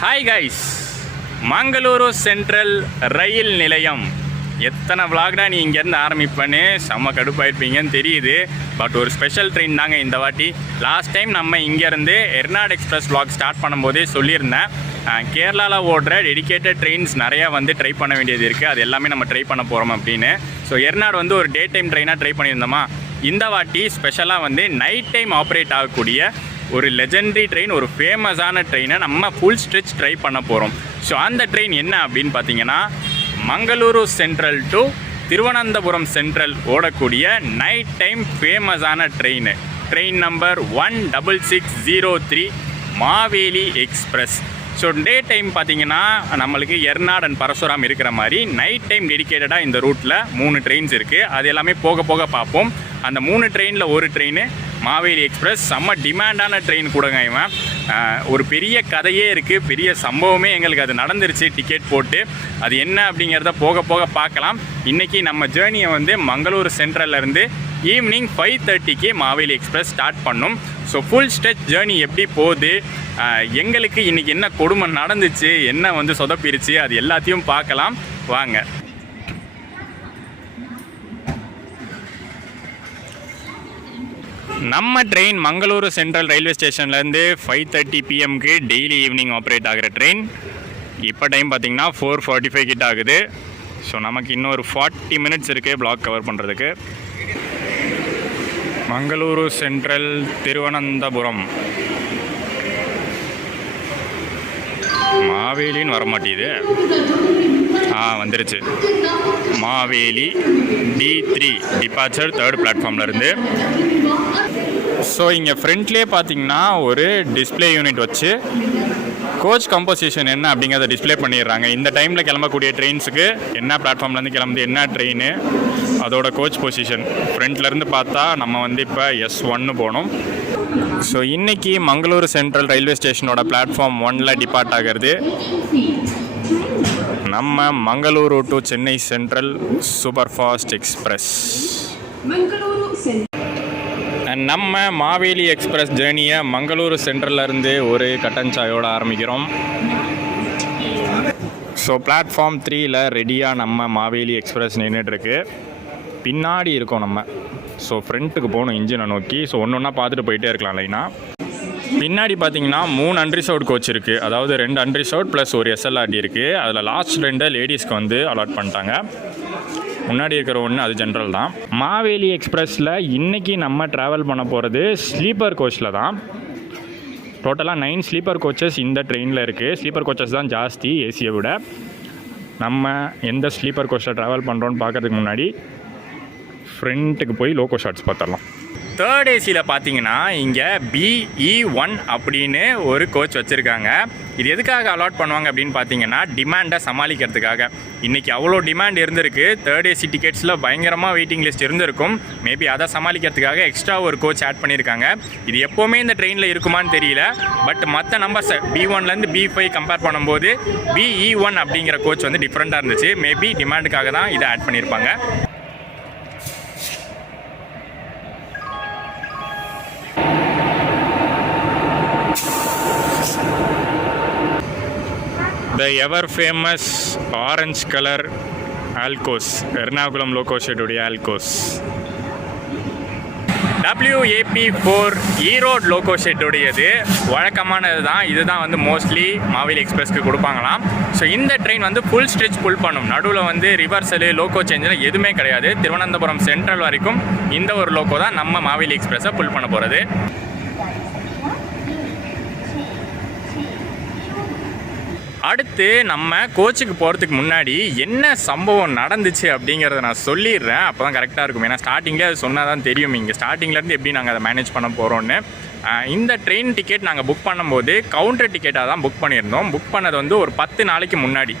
Hi guys, Mangaluru central ரயில் நிலையம். எத்தனை விளாக்டா நீ இங்கேருந்து ஆரம்பிப்பேன்னு செம்ம கடுப்பாயிருப்பீங்கன்னு தெரியுது. பட் ஒரு ஸ்பெஷல் ட்ரெயின் தாங்க இந்த வாட்டி. லாஸ்ட் டைம் நம்ம இங்கேருந்து எர்நாடு எக்ஸ்பிரஸ் விளாக் ஸ்டார்ட் பண்ணும்போதே சொல்லியிருந்தேன், கேரளாவில் ஓடுற டெடிக்கேட்டட் ட்ரெயின்ஸ் நிறையா ட்ரை பண்ண வேண்டியது இருக்குது, அது எல்லாமே நம்ம ட்ரை பண்ண போகிறோம் அப்படின்னு. ஸோ எர்நாடு ஒரு டே டைம் ட்ரெயினாக ட்ரை பண்ணியிருந்தோமா, இந்த வாட்டி ஸ்பெஷலாக நைட் டைம் ஆப்ரேட் ஆகக்கூடிய ஒரு லெஜெண்டரி ட்ரெயின், ஒரு ஃபேமஸான ட்ரெயினை நம்ம ஃபுல் ஸ்ட்ரெச் ட்ரை பண்ண போகிறோம். ஸோ அந்த ட்ரெயின் என்ன அப்படின்னு பார்த்தீங்கன்னா, Mangaluru central to Thiruvananthapuram central ஓடக்கூடிய நைட் டைம் ஃபேமஸான train number 16603 Maveli express. So day time பார்த்தீங்கன்னா நம்மளுக்கு எர்நாடு அண்ட் பரசுராம் இருக்கிற மாதிரி, நைட் டைம் டெடிக்கேட்டடாக இந்த ரூட்டில் 3 ட்ரெயின்ஸ் இருக்குது. அது எல்லாமே போக போக பார்ப்போம். அந்த 3 ட்ரெயினில் ஒரு ட்ரெயின் மாவேலி எக்ஸ்பிரஸ். செம்ம டிமாண்டான ட்ரெயின் கூடங்க. இவன் ஒரு பெரிய கதையே இருக்குது, பெரிய சம்பவமே எங்களுக்கு அது நடந்துருச்சு டிக்கெட் போட்டு. அது என்ன அப்படிங்கிறத போக போக பார்க்கலாம். இன்றைக்கி நம்ம ஜேர்னியை மங்களூரு சென்ட்ரல்லேருந்து ஈவினிங் 5:30க்கு மாவேலி எக்ஸ்பிரஸ் ஸ்டார்ட் பண்ணும். ஸோ ஃபுல் ஸ்ட்ரெச் ஜேர்னி எப்படி போகுது, எங்களுக்கு இன்றைக்கி என்ன கொடுமை நடந்துச்சு, என்ன சொதப்பிருச்சு, அது எல்லாத்தையும் பார்க்கலாம் வாங்க. நம்ம ட்ரெயின் மங்களூரு சென்ட்ரல் ரயில்வே ஸ்டேஷன்லேருந்து 5:30 PM டெய்லி ஈவினிங் ஆப்ரேட் ஆகிற ட்ரெயின். இப்போ டைம் பார்த்திங்கன்னா 4:45 கிட்ட ஆகுது. ஸோ நமக்கு இன்னொரு 40 மினிட்ஸ் இருக்குது பிளாக் கவர் பண்ணுறதுக்கு. மங்களூரு சென்ட்ரல் திருவனந்தபுரம். மாவேலின்னு வரமாட்டேது. வந்துருச்சு. Maveli D3 departure 3rd பிளாட்ஃபார்ம்லேருந்து. So இங்கே ஃப்ரண்ட்லேயே பார்த்தீங்கன்னா ஒரு டிஸ்பிளே யூனிட் வச்சு கோச் கம்போசிஷன் என்ன அப்படிங்கிறத டிஸ்பிளே பண்ணிடுறாங்க. இந்த டைமில் கிளம்பக்கூடிய ட்ரெயின்ஸுக்கு என்ன பிளாட்ஃபார்ம்லேருந்து கிளம்புது, என்ன ட்ரெயின், அதோட கோச் பொசிஷன் ஃப்ரண்ட்லேருந்து பார்த்தா நம்ம இப்போ S1 போகணும். ஸோ இன்றைக்கி மங்களூரு சென்ட்ரல் ரயில்வே ஸ்டேஷனோட பிளாட்ஃபார்ம் 1ல் டிபார்ட் ஆகிறது நம்ம Mangaluru to Chennai central super fast express. நம்ம மாவேலி எக்ஸ்பிரஸ் ஜேர்னியை மங்களூரு சென்ட்ரல்லேருந்து ஒரு கட்டன் சாயோடு ஆரம்பிக்கிறோம். ஸோ பிளாட்ஃபார்ம் 3ல் ரெடியாக நம்ம மாவேலி எக்ஸ்பிரஸ் நின்றுட்டுருக்கு. பின்னாடி இருக்கோம் நம்ம. ஸோ ஃப்ரண்ட்டுக்கு போகணும் இன்ஜினை நோக்கி. ஸோ ஒன்று ஒன்றா பார்த்துட்டு போயிட்டே இருக்கலாம் லைனாக. பின்னாடி பார்த்தீங்கன்னா 3 அன்ரிசர்வ்ட் கோச் இருக்குது. அதாவது 2 அன்ரிசர்வ்ட் ப்ளஸ் ஒரு SLRT இருக்குது. அதில் லாஸ்ட் 2 லேடிஸ்க்கு அலாட் பண்ணிட்டாங்க. முன்னாடி இருக்கிற ஒன்று அது ஜென்ரல் தான். மாவேலி எக்ஸ்பிரஸில் இன்றைக்கி நம்ம ட்ராவல் பண்ண போகிறது ஸ்லீப்பர் கோச்சில் தான். டோட்டலாக 9 ஸ்லீப்பர் கோச்சஸ் இந்த ட்ரெயினில் இருக்குது. ஸ்லீப்பர் கோச்சஸ் தான் ஜாஸ்தி ஏசியை விட. நம்ம எந்த ஸ்லீப்பர் கோச்சில் ட்ராவல் பண்ணுறோன்னு பார்க்குறதுக்கு முன்னாடி ஃப்ரண்ட்டுக்கு போய் லோக்கோ ஷாட்ஸ் பார்த்துடலாம். 3rd ஏசியில் பார்த்தீங்கன்னா இங்கே BE1 அப்படின்னு ஒரு கோச் வச்சுருக்காங்க. இது எதுக்காக அலாட் பண்ணுவாங்க அப்படின்னு பார்த்தீங்கன்னா, டிமாண்டை சமாளிக்கிறதுக்காக. இன்றைக்கி அவ்வளோ டிமாண்ட் இருந்திருக்கு. 3rd ஏசி டிக்கெட்ஸில் பயங்கரமாக வெயிட்டிங் லிஸ்ட் இருந்திருக்கும். மேபி அதை சமாளிக்கிறதுக்காக எக்ஸ்ட்ரா ஒரு கோச் ஆட் பண்ணியிருக்காங்க. இது எப்போவுமே இந்த ட்ரெயினில் இருக்குமான்னு தெரியல. பட் மற்ற நம்பர்ஸ் B1லேருந்து B5 கம்பேர் பண்ணும்போது BE1 அப்படிங்கிற கோச் டிஃப்ரெண்ட்டாக இருந்துச்சு. மேபி டிமாண்டுக்காக தான் இதை ஆட் பண்ணியிருப்பாங்க. The ever famous orange color Alcos, Ernakulam loco ஷெட்டுடைய ஆல்கோஸ். WAP4 ஈரோடு லோக்கோ ஷெட்டுடையது வழக்கமானது தான். இதுதான் மோஸ்ட்லி மாவேலி எக்ஸ்பிரஸ்க்கு கொடுப்பாங்களாம். ஸோ இந்த ட்ரெயின் ஃபுல் ஸ்ட்ரெச் புல் பண்ணும். நடுவில் ரிவர்சலு லோக்கோ சேஞ்சில் எதுவுமே கிடையாது. திருவனந்தபுரம் சென்ட்ரல் வரைக்கும் இந்த ஒரு லோக்கோ தான் நம்ம மாவேலி எக்ஸ்பிரஸை புல் பண்ண போகிறது. அடுத்து நம்ம கோச்சுக்கு போகிறதுக்கு முன்னாடி என்ன சம்பவம் நடந்துச்சு அப்படிங்கிறத நான் சொல்லிடுறேன். அப்போ தான் கரெக்டாக இருக்கும். ஏன்னா ஸ்டார்டிங்லேயே அது சொன்னால் தான் தெரியும் இங்கே ஸ்டார்டிங்லேருந்து எப்படி நாங்கள் அதை மேனேஜ் பண்ண போகிறோன்னு. இந்த ட்ரெயின் டிக்கெட் நாங்கள் புக் பண்ணும்போது கவுண்டர் டிக்கெட்டாக தான் புக் பண்ணியிருந்தோம். புக் பண்ணது ஒரு 10 நாளைக்கு முன்னாடி.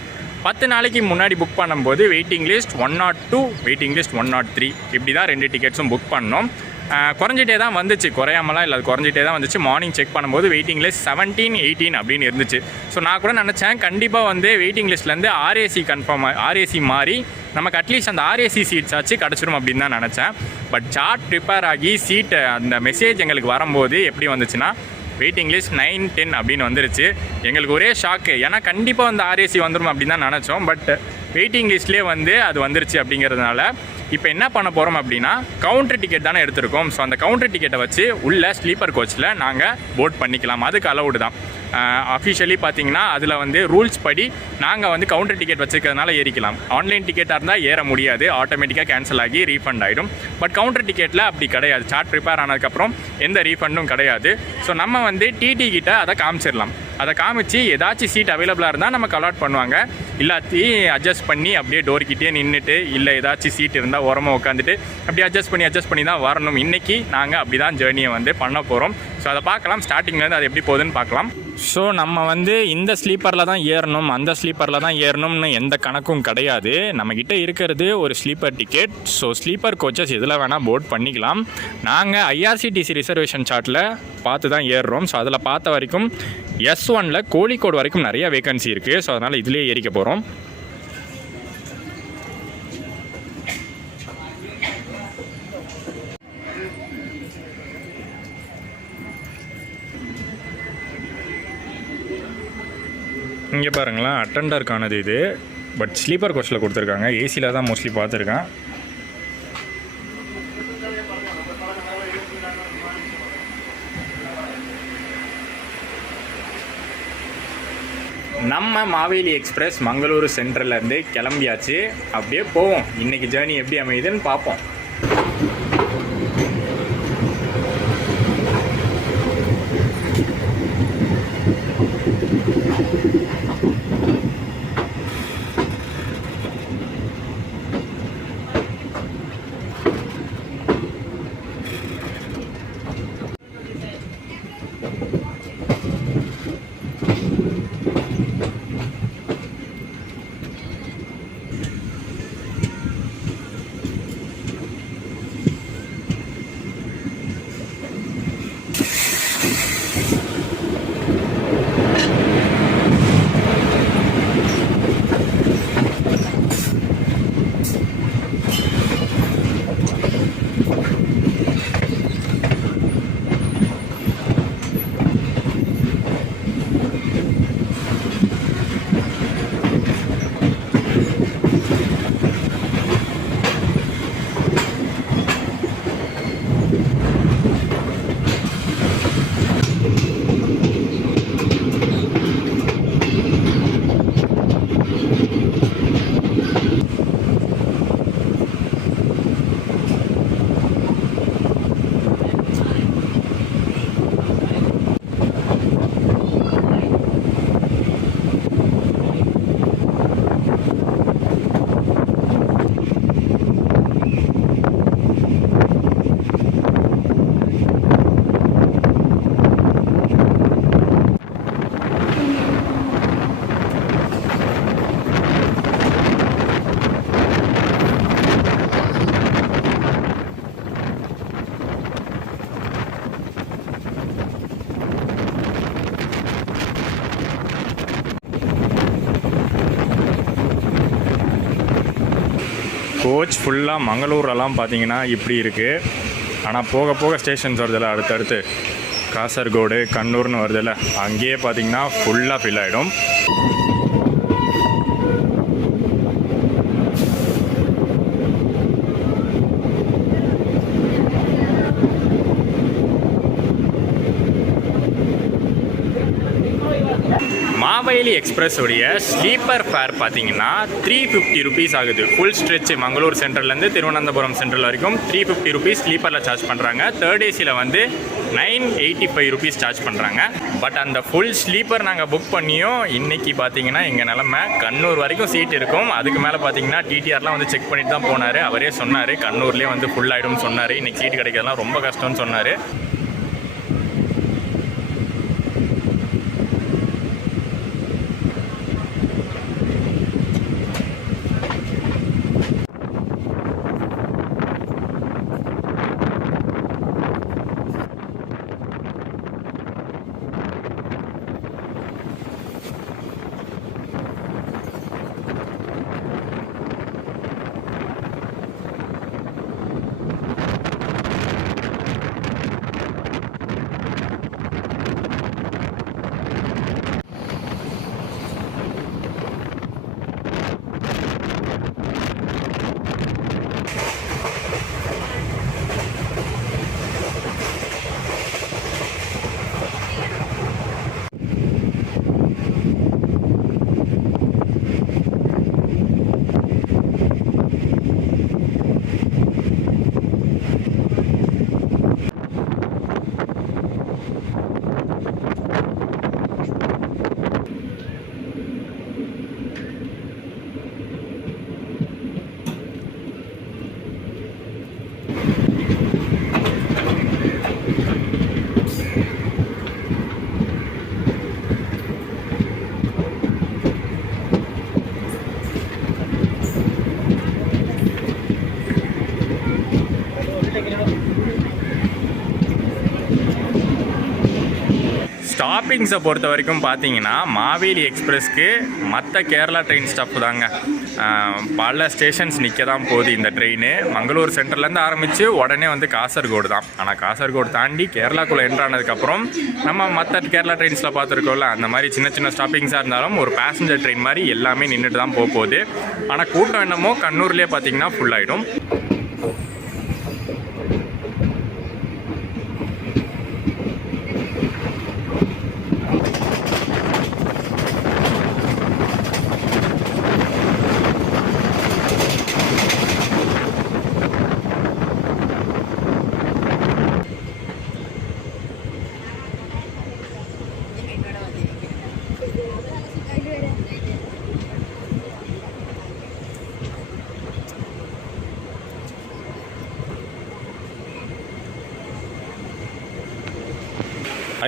10 நாளைக்கு முன்னாடி புக் பண்ணும்போது வெயிட்டிங் லிஸ்ட் 102, வெயிட்டிங் லிஸ்ட் 103 இப்படி தான் 2 டிக்கெட்ஸும் புக் பண்ணோம். குறைஞ்சிட்டே தான் வந்துச்சு, குறையாமலாம் இல்லை, குறைஞ்சிட்டே தான் வந்துச்சு. மார்னிங் செக் பண்ணும்போது வெயிட்டிங் லிஸ்ட் 17, 18 அப்படின்னு இருந்துச்சு. ஸோ நான் கூட நினச்சேன் கண்டிப்பாக வெயிட்டிங் லிஸ்ட்லேருந்து RAC மாறி நமக்கு அட்லீஸ்ட் அந்த RAC சீட்ஸ் ஆச்சு கிடச்சிரும் அப்படின்னு தான் நினச்சேன். பட் சார்ட் ப்ரிப்பேர் ஆகி சீட்டை அந்த மெசேஜ் எங்களுக்கு வரும்போது எப்படி வந்துச்சுன்னா, வெயிட்டிங் லிஸ்ட் 9-10 அப்படின்னு வந்துருச்சு. எங்களுக்கு ஒரே ஷாக்கு, ஏன்னா கண்டிப்பாக வந்து ஆர்ஏசி வந்துடும் அப்படின்னு தான் நினச்சோம். பட் வெயிட்டிங் லிஸ்ட்லேயே வந்து அது வந்துருச்சு அப்படிங்கிறதுனால இப்போ என்ன பண்ண போகிறோம் அப்படின்னா, கவுண்டர் டிக்கெட் தானே எடுத்திருக்கோம். ஸோ அந்த கவுண்டர் டிக்கெட்டை வச்சு உள்ள ஸ்லீப்பர் கோச்சில் நாங்கள் போட் பண்ணிக்கலாம். அதுக்கு அலவுடு தான். அஃபிஷியலி பார்த்தீங்கன்னா அதில் வந்து ரூல்ஸ் படி நாங்கள் வந்து கவுண்டர் டிக்கெட் வச்சுருக்கிறதுனால ஏறிக்கலாம். ஆன்லைன் டிக்கெட்டாக இருந்தால் ஏற முடியாது, ஆட்டோமேட்டிக்காக கேன்சல் ஆகி ரீஃபண்ட் ஆகிடும். பட் கவுண்டர் டிக்கெட்டில் அப்படி கிடையாது. சார்ட் ப்ரிப்பேர் ஆனதுக்கப்புறம் எந்த ரீஃபண்டும் கிடையாது. ஸோ நம்ம வந்து டிடி கிட்ட அதை காமிச்சிடலாம். அதை காமிச்சு ஏதாச்சும் சீட் அவைலபிளாக இருந்தால் நமக்கு அலாட் பண்ணுவாங்க. எல்லாத்தையும் அட்ஜஸ்ட் பண்ணி அப்படியே டோர்கிட்டே நின்றுட்டு, இல்லை ஏதாச்சும் சீட் இருந்தால் ஓரமாக உட்காந்துட்டு அப்படியே அட்ஜஸ்ட் பண்ணி தான் வரணும். இன்றைக்கி நாங்கள் அப்படி தான் ஜேர்னியை வந்து பண்ண போகிறோம். ஸோ அதை பார்க்கலாம். ஸ்டார்டிங்லேருந்து அது எப்படி போகுதுன்னு பார்க்கலாம். ஸோ நம்ம வந்து இந்த ஸ்லீப்பரில் தான் ஏறணும், அந்த ஸ்லீப்பரில் தான் ஏறணும்னு எந்த கணக்கும் கிடையாது. நம்மக்கிட்ட இருக்கிறது ஒரு sleeper ticket. So sleeper coaches எதில் வேணால் போட் பண்ணிக்கலாம். நாங்கள் ஐஆர்சிடிசி ரிசர்வேஷன் சார்ட்டில் பார்த்து தான் ஏறுறோம். ஸோ அதில் பார்த்த வரைக்கும் S1ல் கோழிக்கோடு வரைக்கும் நிறைய வேகன்சி இருக்குது. ஸோ அதனால் இதிலே ஏறிக்க போகிறோம். இங்கே பாருங்களேன், அட்டெண்டருக்கானது இது. பட் ஸ்லீப்பர் கோச்சில் கொடுத்துருக்காங்க. ஏசியில் தான் மோஸ்ட்லி பார்த்துருக்கேன். நம்ம மாவேலி எக்ஸ்பிரஸ் மங்களூரு சென்ட்ரல்லேருந்து கிளம்பியாச்சு. அப்படியே போவோம். இன்றைக்கி ஜேர்னி எப்படி அமையுதுன்னு பார்ப்போம். கோச் ஃபுல்லாக மங்களூரெல்லாம் பார்த்தீங்கன்னா இப்படி இருக்குது. ஆனால் போக போக ஸ்டேஷன்ஸ் வருதில்ல, அடுத்தடுத்து காசர்கோடு கண்ணூர்னு வருதில்ல, அங்கேயே பார்த்தீங்கன்னா ஃபுல்லாக ஃபில் ஆகிடும். மாவேலி எக்ஸ்பிரஸ் உடைய ஸ்லீப்பர் ஃபேர் பார்த்தீங்கன்னா 350 rupees ஆகுது. ஃபுல் ஸ்ட்ரெச் மங்களூர் சென்ட்ரல்லேருந்து திருவனந்தபுரம் சென்ட்ரல் வரைக்கும் 350 rupees ஸ்லீப்பரில் சார்ஜ் பண்ணுறாங்க. தேர்ட் ஏசியில் வந்து 985 rupees சார்ஜ் பண்ணுறாங்க. பட் அந்த ஃபுல் ஸ்லீப்பர் நாங்கள் புக் பண்ணியும் இன்றைக்கி பார்த்தீங்கன்னா எங்கள் நிலமை கண்ணூர் வரைக்கும் சீட் இருக்கும். அதுக்கு மேலே பார்த்தீங்கன்னா டிடிஆர்லாம் வந்து செக் பண்ணிட்டு தான் போனார். அவரே சொன்னார் கண்ணூர்லேயே வந்து ஃபுல் ஆகிடும்னு சொன்னார். இன்றைக்கி சீட் கிடைக்கிறதுலாம் ரொம்ப கஷ்டம்னு சொன்னார். ஸ்டாப்பிங்ஸை பொறுத்த வரைக்கும் பார்த்தீங்கன்னா மாவேலி எக்ஸ்பிரஸ்க்கு மற்ற கேரளா ட்ரெயின் ஸ்டாப் தாங்க. பல ஸ்டேஷன்ஸ் நிற்க தான் போகுது இந்த ட்ரெயின். மங்களூர் சென்டர்லேருந்து ஆரம்பித்து உடனே வந்து காசர்கோடு தான். ஆனால் காசர்கோடு தாண்டி கேரளாக்குள்ளே என்ட்ரானதுக்கப்புறம் நம்ம மற்ற கேரளா ட்ரெயின்ஸில் பார்த்துருக்கோம்ல, அந்த மாதிரி சின்ன சின்ன ஸ்டாப்பிங்ஸாக இருந்தாலும் ஒரு பேசஞ்சர் ட்ரெயின் மாதிரி எல்லாமே நின்றுட்டு தான் போகுது. ஆனால் கூட்டம் என்னமோ கண்ணூர்லேயே பார்த்தீங்கன்னா ஃபுல் ஆகிடும்.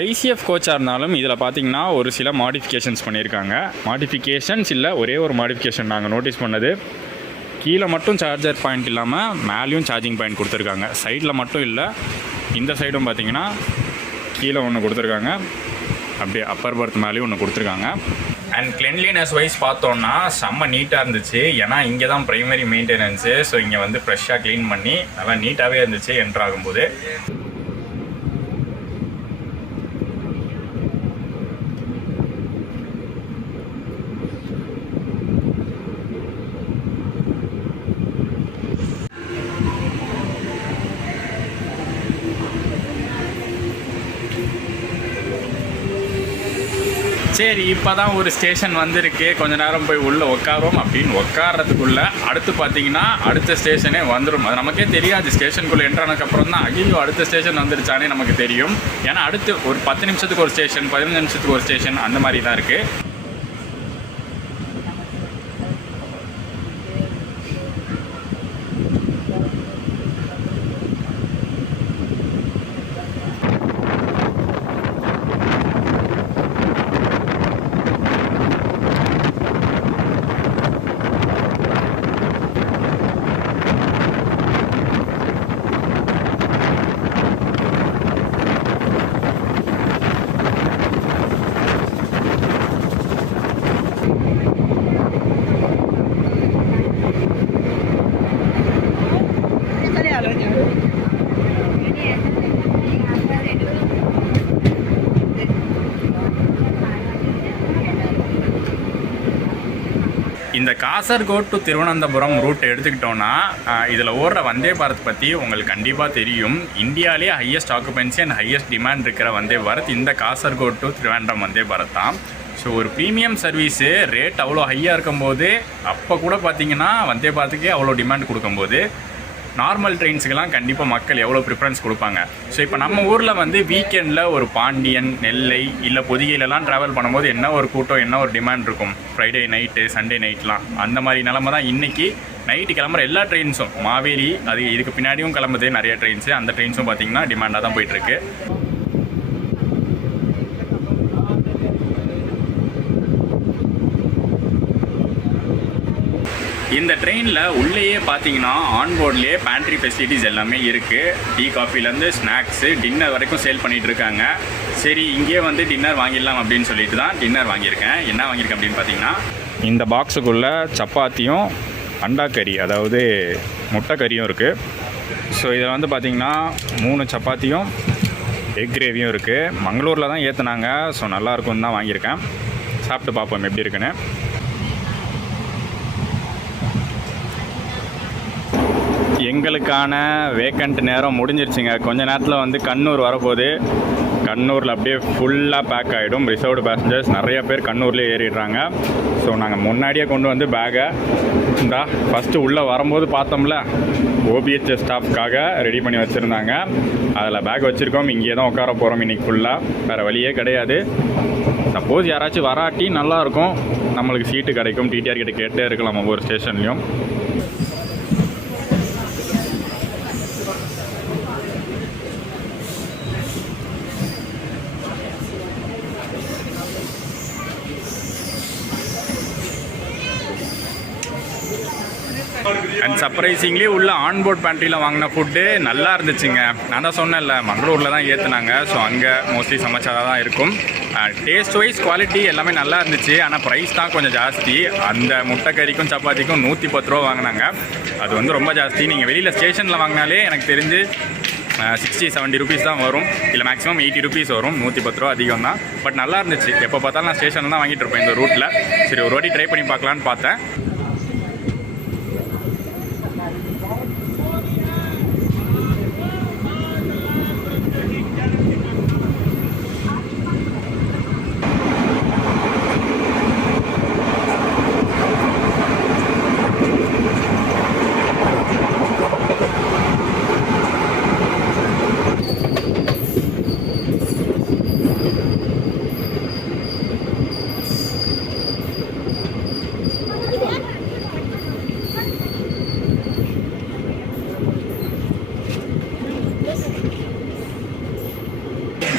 ஐசிஎஃப் கோச்சாக இருந்தாலும் இதில் பார்த்தீங்கன்னா ஒரு சில மாடிஃபிகேஷன்ஸ் பண்ணியிருக்காங்க. மாடிஃபிகேஷன்ஸ் இல்லை, ஒரே ஒரு மாடிஃபிகேஷன் நாங்கள் நோட்டீஸ் பண்ணது, கீழே மட்டும் சார்ஜர் பாயிண்ட் இல்லாமல் மேலேயும் சார்ஜிங் பாயிண்ட் கொடுத்துருக்காங்க. சைடில் மட்டும் இல்லை, இந்த சைடும் பார்த்தீங்கன்னா கீழே ஒன்று கொடுத்துருக்காங்க, அப்படியே அப்பர் பர்த் மேலேயும் ஒன்று கொடுத்துருக்காங்க. அண்ட் கிளென்லினஸ் வைஸ் பார்த்தோன்னா செம்ம நீட்டாக இருந்துச்சு. ஏன்னா இங்கே தான் ப்ரைமரி மெயின்டெனன்ஸு. ஸோ இங்கே வந்து ஃப்ரெஷ்ஷாக க்ளீன் பண்ணி நல்லா நீட்டாகவே இருந்துச்சு என்ட்ராகும்போது. சரி, இப்போ தான் ஒரு ஸ்டேஷன் வந்திருக்கு, கொஞ்ச நேரம் போய் உள்ளே உட்காரோம் அப்படின்னு உட்காரத்துக்குள்ளே அடுத்து பார்த்தீங்கன்னா அடுத்த ஸ்டேஷனே வந்துடும். அது நமக்கே தெரியாது. ஸ்டேஷனுக்குள்ளே என்ட்ரானதுக்கப்புறம் தான் ஐயோ அடுத்த ஸ்டேஷன் வந்துருச்சானே நமக்கு தெரியும். ஏன்னா அடுத்து ஒரு 10 நிமிஷத்துக்கு ஒரு ஸ்டேஷன், 15 நிமிஷத்துக்கு ஒரு ஸ்டேஷன், அந்த மாதிரி தான் இருக்குது. இந்த காசர்கோட் டு திருவனந்தபுரம் ரூட் எடுத்துக்கிட்டோன்னா இதில் ஓடுற வந்தே பாரத் பற்றி உங்களுக்கு கண்டிப்பாக தெரியும். இந்தியாவிலே highest occupancy and highest demand இருக்கிற வந்தே பாரத் இந்த காசர்கோட் டு திருவனந்தபுரம் வந்தே பாரத் தான். ஸோ ஒரு ப்ரீமியம் சர்வீஸு ரேட் அவ்வளோ ஹையாக இருக்கும்போது, அப்போ கூட பார்த்தீங்கன்னா வந்தே பாரத்துக்கே அவ்வளோ டிமாண்ட் கொடுக்கும்போது நார்மல் ட்ரெயின்ஸுக்கெல்லாம் கண்டிப்பாக மக்கள் எவ்வளோ ப்ரிஃபரன்ஸ் கொடுப்பாங்க. ஸோ இப்போ நம்ம ஊரில் வந்து வீக்கெண்டில் ஒரு பாண்டியன், நெல்லை இல்லை பொதிகையிலலாம் ட்ராவல் பண்ணும்போது என்ன ஒரு கூட்டம், என்ன ஒரு டிமாண்ட் இருக்கும். ஃப்ரைடே நைட்டு, சண்டே நைட்லாம் அந்த மாதிரி நிலமை தான் இன்றைக்கி. நைட்டு கிளம்புற எல்லா ட்ரெயின்ஸும் மாவேலி, அது இதுக்கு பின்னாடியும் கிளம்புது நிறைய ட்ரெயின்ஸு, அந்த ட்ரெயின்ஸும் பார்த்திங்கன்னா டிமாண்டாக தான் போயிட்டுருக்கு. இந்த ட்ரெயினில் உள்ளேயே பார்த்தீங்கன்னா ஆன்போர்ட்லேயே பேண்ட்ரி ஃபெசிலிட்டிஸ் எல்லாமே இருக்குது. டீ காஃபிலேருந்து ஸ்நாக்ஸு, டின்னர் வரைக்கும் சேல் பண்ணிகிட்ருக்காங்க. சரி, இங்கேயே வந்து டின்னர் வாங்கிடலாம் அப்படின்னு சொல்லிட்டு தான் டின்னர் வாங்கியிருக்கேன். என்ன வாங்கியிருக்கேன் அப்படின்னு பார்த்தீங்கன்னா, இந்த பாக்ஸுக்குள்ளே சப்பாத்தியும் அண்டா கறி, அதாவது முட்டை கறியும் இருக்குது. ஸோ இதில் வந்து பார்த்திங்கன்னா 3 சப்பாத்தியும் எக் கிரேவியும் இருக்குது. மங்களூரில் தான் ஏற்றுனாங்க. ஸோ நல்லாயிருக்கும்னு தான் வாங்கியிருக்கேன். சாப்பிட்டு பார்ப்போம் எப்படி இருக்குன்னு. எங்களுக்கான வேக்கண்ட் நேரம் முடிஞ்சிருச்சுங்க. கொஞ்ச நேரத்தில் வந்து கண்ணூர் வரப்போகுது. கண்ணூரில் அப்படியே ஃபுல்லாக பேக் ஆகிடும். ரிசர்வ்டு பேசஞ்சர்ஸ் நிறைய பேர் கண்ணூர்லேயே ஏறிடுறாங்க. ஸோ நாங்கள் முன்னாடியே கொண்டு வந்து பேக்கை ஃபஸ்ட்டு உள்ளே வரும்போது பார்த்தோம்ல, ஓபிஹெச் ஸ்டாஃப்காக ரெடி பண்ணி வச்சுருந்தாங்க. அதில் பேக் வச்சுருக்கோம். இங்கே தான் உட்கார போகிறோம் இன்றைக்கி ஃபுல்லாக. வேறு வழியே கிடையாது. சப்போஸ் யாராச்சும் வராட்டி நல்லாயிருக்கும், நம்மளுக்கு சீட்டு கிடைக்கும். டிடிஆர் கிட்ட கேட்டே இருக்கலாம் ஒவ்வொரு ஸ்டேஷன்லேயும். அண்ட் சர்ப்ரைசிங்லி உள்ள ஆன்போர்ட் பேண்ட்ரியில் வாங்கின ஃபுட்டு நல்லா இருந்துச்சுங்க. நான் தான் சொன்னேன்ல, மங்களூரில் தான் ஏற்றுனாங்க. ஸோ அங்கே மோஸ்ட்லி சமைச்சதாக தான் இருக்கும். டேஸ்ட் வைஸ் குவாலிட்டி எல்லாமே நல்லா இருந்துச்சு. ஆனால் ப்ரைஸ் தான் கொஞ்சம் ஜாஸ்தி. அந்த முட்டை கறிக்கும் சப்பாத்திக்கும் 110 ரூபா வாங்கினாங்க. அது வந்து ரொம்ப ஜாஸ்தி. நீங்கள் வெளியில் ஸ்டேஷனில் வாங்கினாலே எனக்கு தெரிஞ்சு 60-70 ருபீஸ் தான் வரும். இல்லை மேக்ஸிமம் 80 ருபீஸ் வரும். 110 ரூபா அதிகம் தான். பட் நல்லா இருந்துச்சு. எப்போ பார்த்தாலும் நான் ஸ்டேஷனில் தான் வாங்கிட்டு இருப்பேன் இந்த ரூட்டில். சரி, ஒரு வாட்டி ட்ரை பண்ணி பார்க்கலான்னு பார்த்தேன்.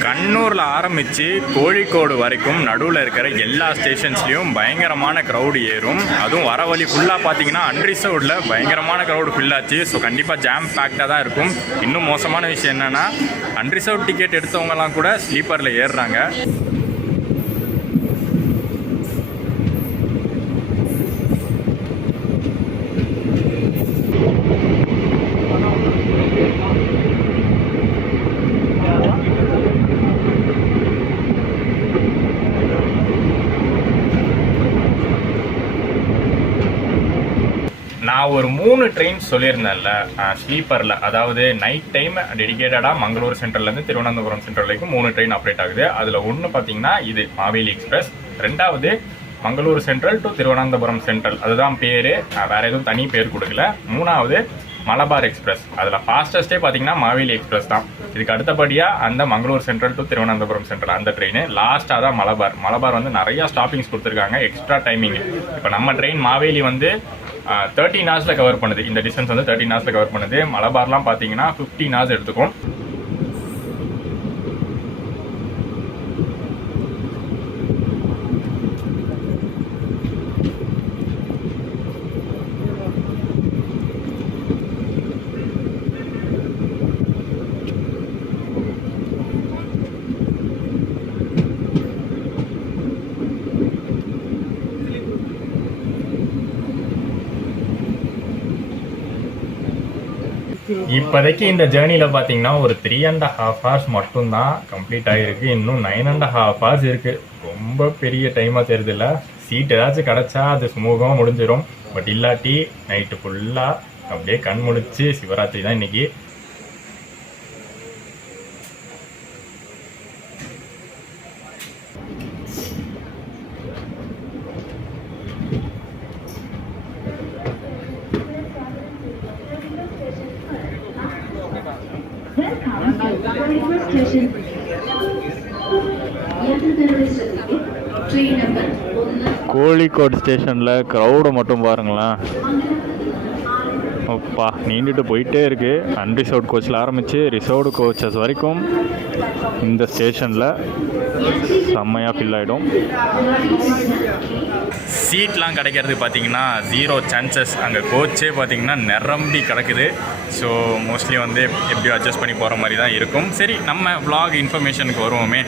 கண்ணூரில் ஆரம்பித்து கோழிக்கோடு வரைக்கும் நடுவில் இருக்கிற எல்லா ஸ்டேஷன்ஸ்லேயும் பயங்கரமான க்ரௌடு ஏறும். அதுவும் வர வழி ஃபுல்லாக பார்த்தீங்கன்னா அன்ரிசர்வ்டில் பயங்கரமான க்ரௌடு ஃபில்லாச்சு. ஸோ கண்டிப்பாக ஜாம் பேக்டாக தான் இருக்கும். இன்னும் மோசமான விஷயம் என்னென்னா, அன்ரிசர்வ் டிக்கெட் எடுத்தவங்கலாம் கூட ஸ்லீப்பரில் ஏறுறாங்க. நான் ஒரு 3 ட்ரெயின் சொல்லியிருந்தேன்ல ஸ்லீப்பரில், அதாவது நைட் டைம் டெடிக்கேட்டடாக மங்களூர் சென்ட்ரல்லேருந்து திருவனந்தபுரம் சென்ட்ரல் வரைக்கும் 3 ட்ரெயின் ஆப்ரேட் ஆகுது. அதில் ஒன்று பார்த்தீங்கன்னா இது மாவேலி எக்ஸ்பிரஸ், ரெண்டாவது Mangalore central to Thiruvananthapuram central, அதுதான் பேர், வேறு எதுவும் தனி பேர் கொடுக்கல. மூணாவது மலபார் எக்ஸ்பிரஸ், அதில் ஃபாஸ்டஸ்ட்டே பார்த்தீங்கன்னா மாவேலி எக்ஸ்பிரஸ் தான். இதுக்கு அடுத்தபடியாக அந்த Mangalore central to Thiruvananthapuram central அந்த ட்ரெயின், லாஸ்ட்டாக தான் மலபார் வந்து நிறையா ஸ்டாப்பிங்ஸ் கொடுத்துருக்காங்க, எக்ஸ்ட்ரா டைமிங். இப்போ நம்ம ட்ரெயின் மாவேலி வந்து 13 ஹவர்ஸில் கவர் பண்ணுது. இந்த டிஸ்டன்ஸ் வந்து 13 ஹவர்ஸில் கவர் பண்ணுது. மலபார்லாம் பார்த்தீங்கன்னா 15 ஹவர்ஸ் எடுத்துக்கும். இப்போதைக்கு இந்த ஜேர்னியில் பார்த்தீங்கன்னா ஒரு 3.5 ஹவர்ஸ் மட்டும்தான் கம்ப்ளீட் ஆகிருக்கு. இன்னும் 9.5 ஹவர்ஸ் இருக்குது. ரொம்ப பெரிய டைமாக தெரியுதுல்ல. சீட் ஏதாச்சும் கிடச்சா அது சுமூகமாக முடிஞ்சிடும். பட் இல்லாட்டி நைட்டு ஃபுல்லாக அப்படியே கண் முழிச்சு, சிவராத்திரி தான் இன்னைக்கு. கோழிக்கோடு ஸ்டேஷனில் க்ரௌடை மட்டும் பாருங்களேன். அப்பா, நீண்டுட்டு போயிட்டே இருக்குது. அன்ரிசர்வ்ட் கோச்சில் ஆரம்பித்து ரிசர்வ்டு கோச்சஸ் வரைக்கும் இந்த ஸ்டேஷனில் செம்மையாக ஃபில் ஆகிடும். சீட்லாம் கிடைக்கிறது பார்த்தீங்கன்னா 0 சான்சஸ். அங்கே கோச்சே பார்த்தீங்கன்னா நிரம்பி கிடக்குது. ஸோ மோஸ்ட்லி வந்து எப்படியோ அட்ஜஸ்ட் பண்ணி போகிற மாதிரி தான் இருக்கும். சரி, நம்ம vlog இன்ஃபர்மேஷனுக்கு வருவோமே.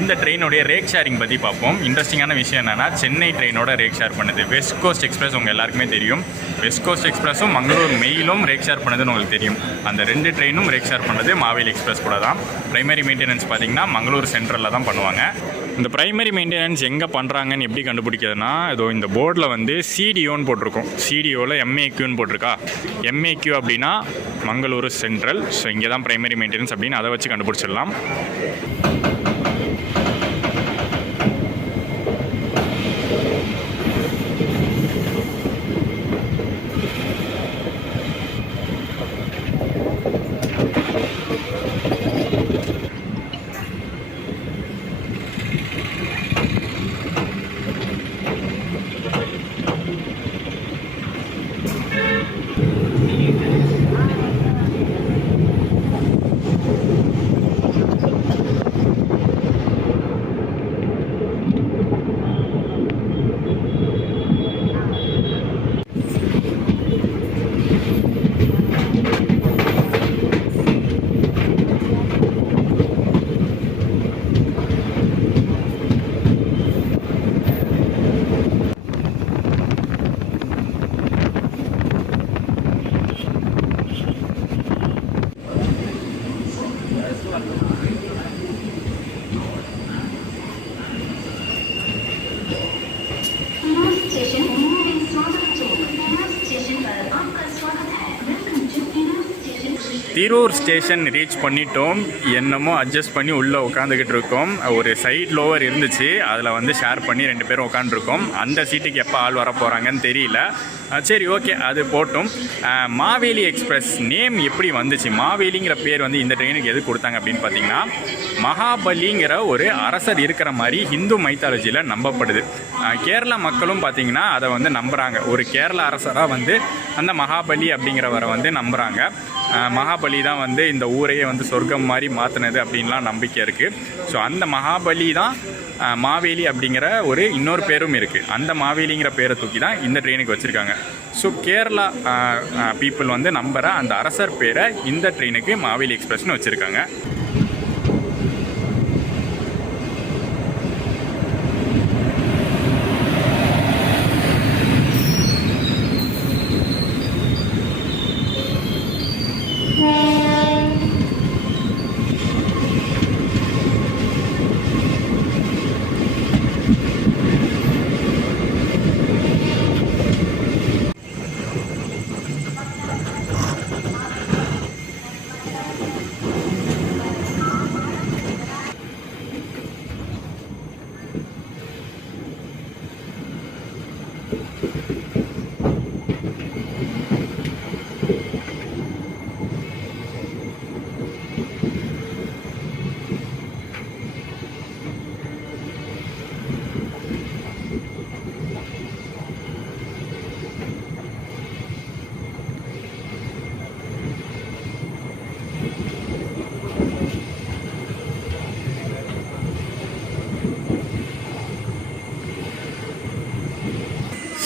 இந்த ட்ரெயினுடைய ரேக் ஷேரிங் பற்றி பார்ப்போம். இன்ட்ரெஸ்டிங்கான விஷயம் என்னென்னா, சென்னை ட்ரெயினோட ரேக் ஷேர் பண்ணுது. வெஸ்ட் கோஸ்ட் எக்ஸ்பிரஸ் உங்கள் எல்லாருக்குமே தெரியும். வெஸ்ட் கோஸ்ட் எக்ஸ்பிரஸும் மங்களூர் மெயிலும் ரேக் ஷேர் பண்ணதுன்னு உங்களுக்கு தெரியும். அந்த 2 ட்ரெயினும் ரேக் ஷேர் பண்ணது மாவேலி எக்ஸ்பிரஸ் கூட தான். ப்ரைமரி மெயின்டெனன்ஸ் பார்த்திங்கன்னா மங்களூர் சென்ட்ரலில் தான் பண்ணுவாங்க. இந்த ப்ரைமரி மெயின்டெனன்ஸ் எங்கே பண்ணுறாங்கன்னு எப்படி கண்டுபிடிக்கிறதுனா, இதோ இந்த போர்டில் வந்து சிடிஓன்னு போட்டிருக்கோம். சிடிஓவில் எம்ஏக்யூன்னு போட்டிருக்கா. எம்ஏக்யூ அப்படின்னா மங்களூர் சென்ட்ரல். ஸோ இங்கே தான் ப்ரைமரி மெயின்டெனன்ஸ் அப்படின்னு அதை வச்சு கண்டுபிடிச்சிடலாம். திரூர் ஸ்டேஷன் ரீச் பண்ணிட்டோம். என்னமோ அட்ஜஸ்ட் பண்ணி உள்ளே உட்காந்துக்கிட்டு இருக்கோம். ஒரு சைட் லோவர் இருந்துச்சு, அதில் வந்து ஷேர் பண்ணி 2 பேரும் உட்காந்துருக்கோம். அந்த சீட்டுக்கு எப்போ ஆள் வர போகிறாங்கன்னு தெரியல. சரி, ஓகே, அது போட்டும். மாவேலி எக்ஸ்பிரஸ் நேம் எப்படி வந்துச்சு, மாவேலிங்கிற பேர் வந்து இந்த ட்ரெயினுக்கு எது கொடுத்தாங்க அப்படின்னு பார்த்தீங்கன்னா, மகாபலிங்கிற ஒரு அரசர் இருக்கிற மாதிரி ஹிந்து மைத்தாலஜியில் நம்பப்படுது. கேரளா மக்களும் பார்த்திங்கன்னா அதை வந்து நம்புகிறாங்க. ஒரு கேரள அரசராக வந்து அந்த மகாபலி அப்படிங்கிறவரை வந்து நம்புகிறாங்க. மகாபலி தான் வந்து இந்த ஊரையே வந்து சொர்க்கம் மாதிரி மாற்றினது அப்படின்லாம் நம்பிக்கை இருக்குது. ஸோ அந்த மகாபலி தான் மாவேலி அப்படிங்கிற ஒரு இன்னொரு பேரும் இருக்குது. அந்த மாவேலிங்கிற பேரை தூக்கி தான் இந்த ட்ரெயினுக்கு வச்சுருக்காங்க. ஸோ கேரளா பீப்புள் வந்து நம்புகிற அந்த அரசர் பேரை இந்த ட்ரெயினுக்கு மாவேலி எக்ஸ்பிரஸ்னு வச்சுருக்காங்க.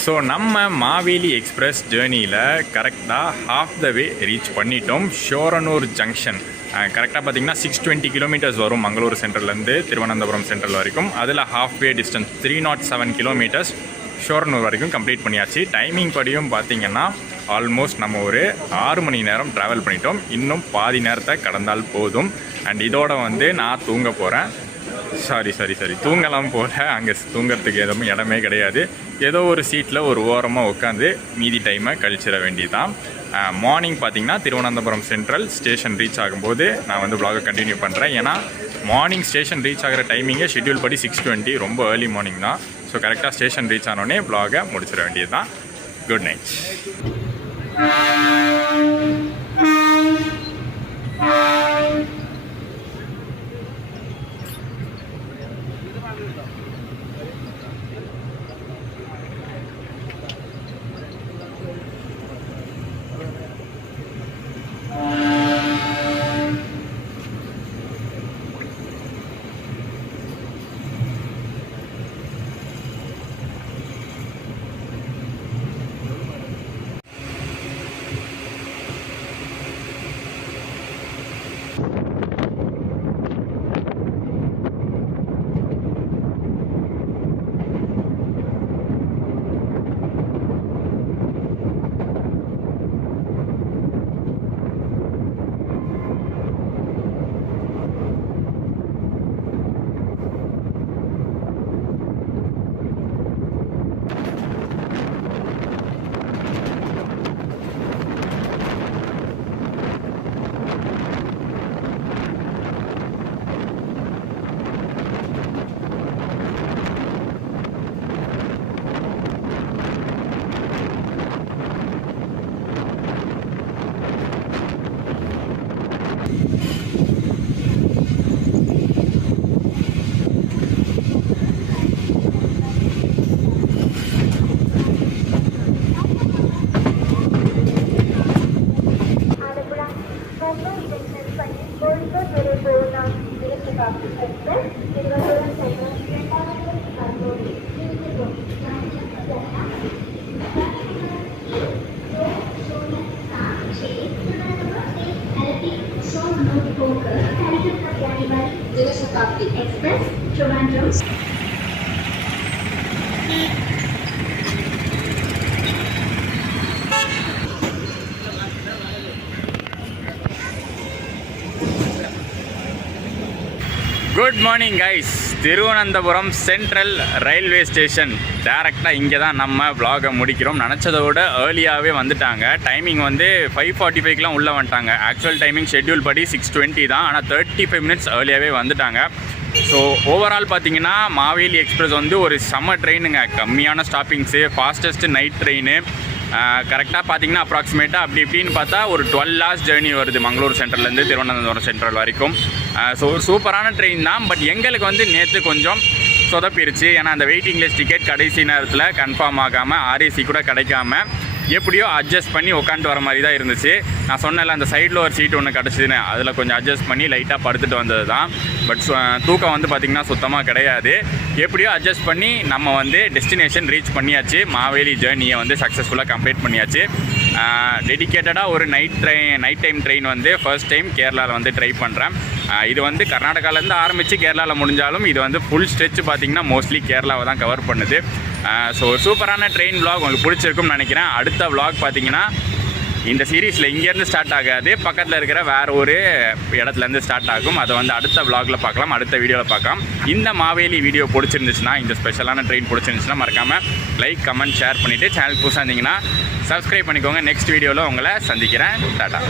ஸோ நம்ம மாவேலி எக்ஸ்பிரஸ் ஜேர்னியில் கரெக்டாக ஹாஃப் த வே ரீச் பண்ணிட்டோம். ஷோரனூர் ஜங்ஷன் கரெக்டாக பார்த்திங்கன்னா 620 கிலோமீட்டர்ஸ் வரும் மங்களூர் சென்ட்ரல்லேருந்து திருவனந்தபுரம் சென்ட்ரல் வரைக்கும். அதில் half way distance 307 kilometres Shoranur வரைக்கும் கம்ப்ளீட் பண்ணியாச்சு. டைமிங் படியும் பார்த்திங்கன்னா ஆல்மோஸ்ட் நம்ம ஒரு 6 மணி நேரம் ட்ராவல் பண்ணிட்டோம். இன்னும் பாதி நேரத்தை கடந்தால் போதும். அண்ட் இதோட வந்து நான் தூங்க போகிறேன். சாரி தூங்கலாம் போல, அங்கே தூங்கிறதுக்கு எதுவும் இடமே கிடையாது. ஏதோ ஒரு சீட்டில் ஒரு ஓரமாக உட்காந்து மீதி டைமை கழிச்சிட வேண்டியதான். மார்னிங் பார்த்திங்கன்னா திருவனந்தபுரம் சென்ட்ரல் ஸ்டேஷன் ரீச் ஆகும்போது நான் வந்து vlog கண்டினியூ பண்ணுறேன். ஏன்னா மார்னிங் ஸ்டேஷன் ரீச் ஆகிற டைமிங்கே ஷெட்யூல் படி 6:20, ரொம்ப ஏர்லி மார்னிங் தான். ஸோ கரெக்டாக ஸ்டேஷன் ரீச் ஆனோடனே vlog முடிச்சிட வேண்டியது தான். Good night. Express, Trivandrum. Good morning guys. Thiruvananthapuram central railway station டேரெக்டாக இங்கே தான் நம்ம vlog-அ முடிக்கிறோம். நினச்சதை விட ஏர்லியாகவே வந்துட்டாங்க. டைமிங் வந்து 5:45க்குலாம் உள்ளே வந்துட்டாங்க. ஆக்சுவல் டைமிங் ஷெட்யூல் படி 6:20 தான், ஆனால் 35 மினிட்ஸ் ஏர்லியாகவே வந்துட்டாங்க. ஸோ ஓவரால் பார்த்தீங்கன்னா மாவேலி எக்ஸ்பிரஸ் வந்து ஒரு செம்ம ட்ரெயினுங்க. கம்மியான ஸ்டாப்பிங்ஸு, ஃபாஸ்டஸ்ட்டு நைட் ட்ரெயின். கரெக்டாக பார்த்தீங்கன்னா அப்ராக்சிமேட்டாக அப்படி இப்படின்னு பார்த்தா ஒரு 12 hours ஜேர்னி வருது மங்களூர் சென்ட்ரல்லேருந்து திருவனந்தபுரம் சென்ட்ரல் வரைக்கும். ஸோ சூப்பரான ட்ரெயின் தான். பட் எங்களுக்கு வந்து நேற்று கொஞ்சம் சொதப்பிருச்சு. ஏன்னா அந்த வெயிட்டிங் லிஸ்ட் டிக்கெட் கடைசி நேரத்தில் கன்ஃபார்ம் ஆகாமல் ஆர்ஏசி கூட கிடைக்காம எப்படியோ அட்ஜஸ்ட் பண்ணி உட்காந்துட்டு வர மாதிரி தான் இருந்துச்சு. நான் சொன்னேன்ல அந்த சைடில் ஒரு சீட் ஒன்று கிடச்சிதுன்னு, அதில் கொஞ்சம் அட்ஜஸ்ட் பண்ணி லைட்டாக படுத்துட்டு வந்தது தான். பட் தூக்கம் வந்து பார்த்திங்கன்னா சுத்தமாக கிடையாது. எப்படியோ அட்ஜஸ்ட் பண்ணி நம்ம வந்து டெஸ்டினேஷன் ரீச் பண்ணியாச்சு. மாவேலி ஜேர்னியை வந்து சக்ஸஸ்ஃபுல்லாக கம்ப்ளீட் பண்ணியாச்சு. டெடிக்கேட்டடாக ஒரு நைட் டைம் ட்ரெயின் வந்து ஃபர்ஸ்ட் டைம் கேரளாவில் வந்து ட்ரை பண்ணுறேன். இது வந்து கர்நாடகாவிலேருந்து ஆரம்பித்து கேரளாவில் முடிஞ்சாலும் இது வந்து ஃபுல் ஸ்ட்ரெச் பார்த்திங்கன்னா மோஸ்ட்லி கேரளாவை தான் கவர் பண்ணுது. ஸோ சூப்பரான ட்ரெயின் vlog உங்களுக்கு பிடிச்சிருக்கும்னு நினைக்கிறேன். அடுத்த vlog பார்த்திங்கன்னா இந்த சீரீஸில் இங்கேருந்து ஸ்டார்ட் ஆகாது, பக்கத்தில் இருக்கிற வேறு ஒரு இடத்துலேருந்து ஸ்டார்ட் ஆகும். அதை வந்து அடுத்த vlogல பார்க்கலாம், அடுத்த வீடியோவில் பார்க்கலாம். இந்த மாவேலி வீடியோ பிடிச்சிருந்துச்சுன்னா, இந்த ஸ்பெஷலான ட்ரெயின் பிடிச்சிருந்துச்சுன்னா மறக்காமல் லைக், கமெண்ட், ஷேர் பண்ணிவிட்டு சேனல் புதுசாக இருந்தீங்கன்னா சப்ஸ்கிரைப் பண்ணிக்கோங்க. நெக்ஸ்ட் வீடியோவில் உங்களை சந்திக்கிறேன். டாடா.